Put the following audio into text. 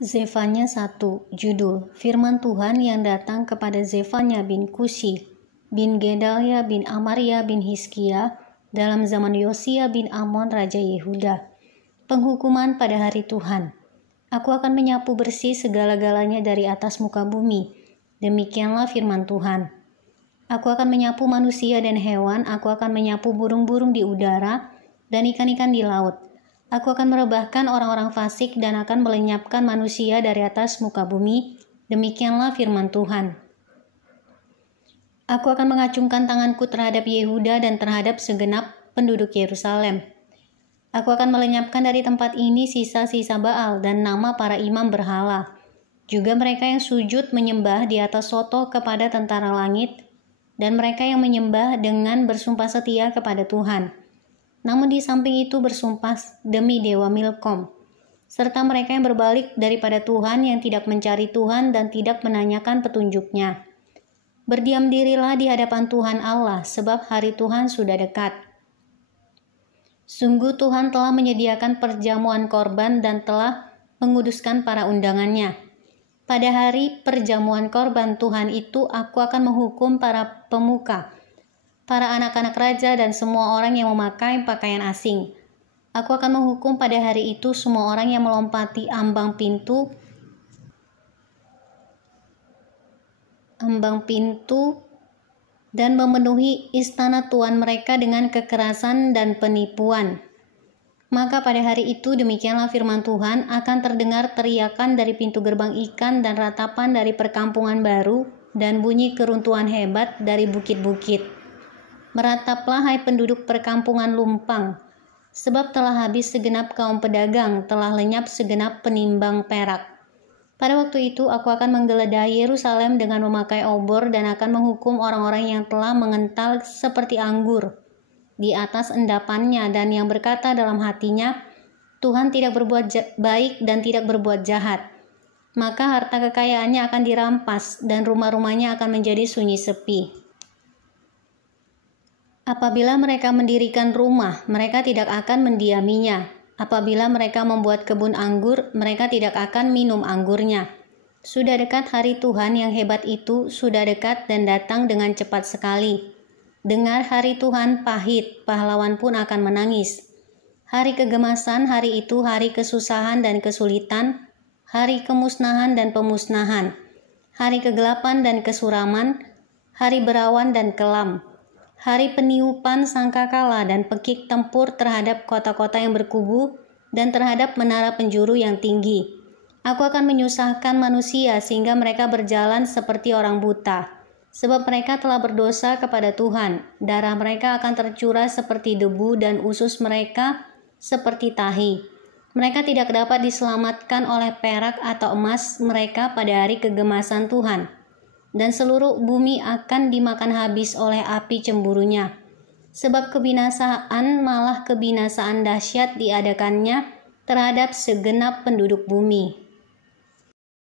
Zefanya 1. Judul: Firman Tuhan yang datang kepada Zefanya bin Kusi, bin Gedalia bin Amaria bin Hizkia dalam zaman Yosia bin Amon Raja Yehuda. Penghukuman pada hari Tuhan. Aku akan menyapu bersih segala-galanya dari atas muka bumi. Demikianlah firman Tuhan. Aku akan menyapu manusia dan hewan, aku akan menyapu burung-burung di udara dan ikan-ikan di laut. Aku akan merebahkan orang-orang fasik dan akan melenyapkan manusia dari atas muka bumi. Demikianlah firman Tuhan. Aku akan mengacungkan tanganku terhadap Yehuda dan terhadap segenap penduduk Yerusalem. Aku akan melenyapkan dari tempat ini sisa-sisa Baal dan nama para imam berhala. Juga mereka yang sujud menyembah di atas soto kepada tentara langit, dan mereka yang menyembah dengan bersumpah setia kepada Tuhan. Namun di samping itu bersumpah demi Dewa Milkom, serta mereka yang berbalik daripada Tuhan, yang tidak mencari Tuhan dan tidak menanyakan petunjuknya. Berdiam dirilah di hadapan Tuhan Allah, sebab hari Tuhan sudah dekat. Sungguh Tuhan telah menyediakan perjamuan korban dan telah menguduskan para undangannya. Pada hari perjamuan korban Tuhan itu, aku akan menghukum para pemuka, para anak-anak raja dan semua orang yang memakai pakaian asing. Aku akan menghukum pada hari itu semua orang yang melompati ambang pintu dan memenuhi istana tuan mereka dengan kekerasan dan penipuan. Maka pada hari itu, demikianlah firman Tuhan, akan terdengar teriakan dari pintu gerbang ikan dan ratapan dari perkampungan baru dan bunyi keruntuhan hebat dari bukit-bukit. Merataplah hai penduduk perkampungan lumpang, sebab telah habis segenap kaum pedagang, telah lenyap segenap penimbang perak. Pada waktu itu aku akan menggeledah Yerusalem dengan memakai obor dan akan menghukum orang-orang yang telah mengental seperti anggur di atas endapannya dan yang berkata dalam hatinya, Tuhan tidak berbuat baik dan tidak berbuat jahat. Maka harta kekayaannya akan dirampas dan rumah-rumahnya akan menjadi sunyi sepi. Apabila mereka mendirikan rumah, mereka tidak akan mendiaminya. Apabila mereka membuat kebun anggur, mereka tidak akan minum anggurnya. Sudah dekat hari Tuhan yang hebat itu, sudah dekat dan datang dengan cepat sekali. Dengar, hari Tuhan pahit, pahlawan pun akan menangis. Hari kegemasan, hari itu hari kesusahan dan kesulitan, hari kemusnahan dan pemusnahan, hari kegelapan dan kesuraman, hari berawan dan kelam. Hari peniupan sangkakala dan pekik tempur terhadap kota-kota yang berkubu dan terhadap menara penjuru yang tinggi. Aku akan menyusahkan manusia sehingga mereka berjalan seperti orang buta. Sebab mereka telah berdosa kepada Tuhan. Darah mereka akan tercurah seperti debu dan usus mereka seperti tahi. Mereka tidak dapat diselamatkan oleh perak atau emas mereka pada hari kegemasan Tuhan. Dan seluruh bumi akan dimakan habis oleh api cemburunya. Sebab kebinasaan malah kebinasaan dahsyat diadakannya terhadap segenap penduduk bumi.